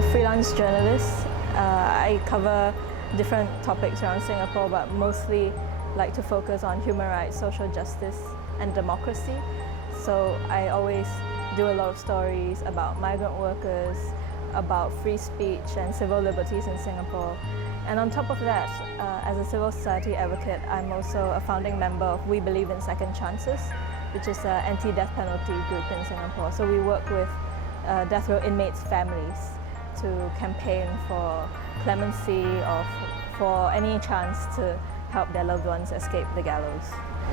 a freelance journalist. I cover different topics around Singapore, but mostly like to focus on human rights, social justice, and democracy. So I always do a lot of stories about migrant workers, about free speech and civil liberties in Singapore. And on top of that, as a civil society advocate, I'm also a founding member of We Believe in Second Chances, which is an anti-death penalty group in Singapore. So we work with death row inmates' families to campaign for clemency or for any chance to help their loved ones escape the gallows.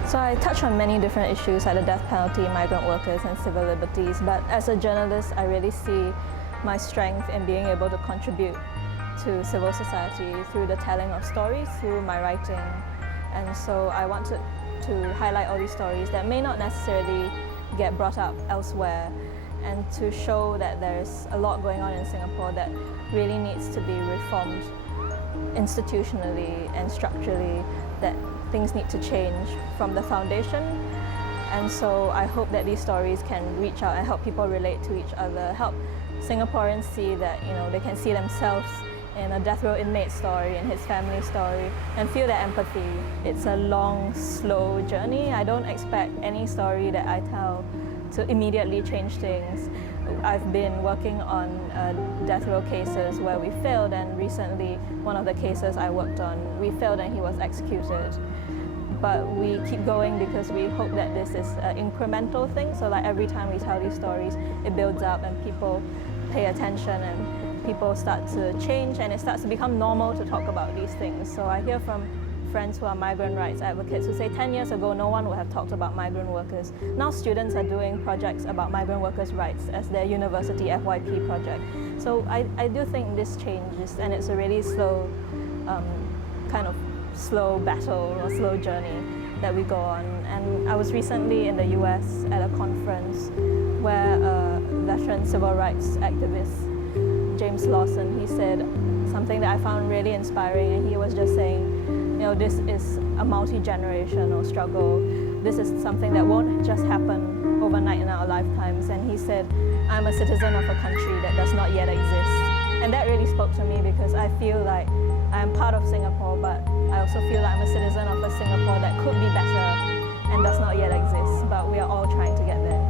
So I touch on many different issues like the death penalty, migrant workers, and civil liberties. But as a journalist, I really see my strength in being able to contribute to civil society through the telling of stories, through my writing. And so I wanted to highlight all these stories that may not necessarily get brought up elsewhere, and to show that there's a lot going on in Singapore that really needs to be reformed institutionally and structurally, that things need to change from the foundation. And so I hope that these stories can reach out and help people relate to each other, help Singaporeans see that they can see themselves in a death row inmate story, in his family story, and feel that empathy. It's a long, slow journey. I don't expect any story that I tell to immediately change things. I've been working on death row cases where we failed, and recently one of the cases I worked on, we failed and he was executed. But we keep going because we hope that this is an incremental thing, so like every time we tell these stories, it builds up and people pay attention and people start to change, and it starts to become normal to talk about these things. So I hear from friends who are migrant rights advocates who say 10 years ago no one would have talked about migrant workers. Now students are doing projects about migrant workers' rights as their university FYP project. So I do think this changes, and it's a really slow, kind of slow battle or slow journey that we go on. And I was recently in the US at a conference where a veteran civil rights activist, James Lawson, he said something that I found really inspiring, and he was just saying, this is a multi-generational struggle. This is something that won't just happen overnight in our lifetimes. And he said, I'm a citizen of a country that does not yet exist. And that really spoke to me because I feel like I'm part of Singapore, but I also feel like I'm a citizen of a Singapore that could be better and does not yet exist. But we are all trying to get there.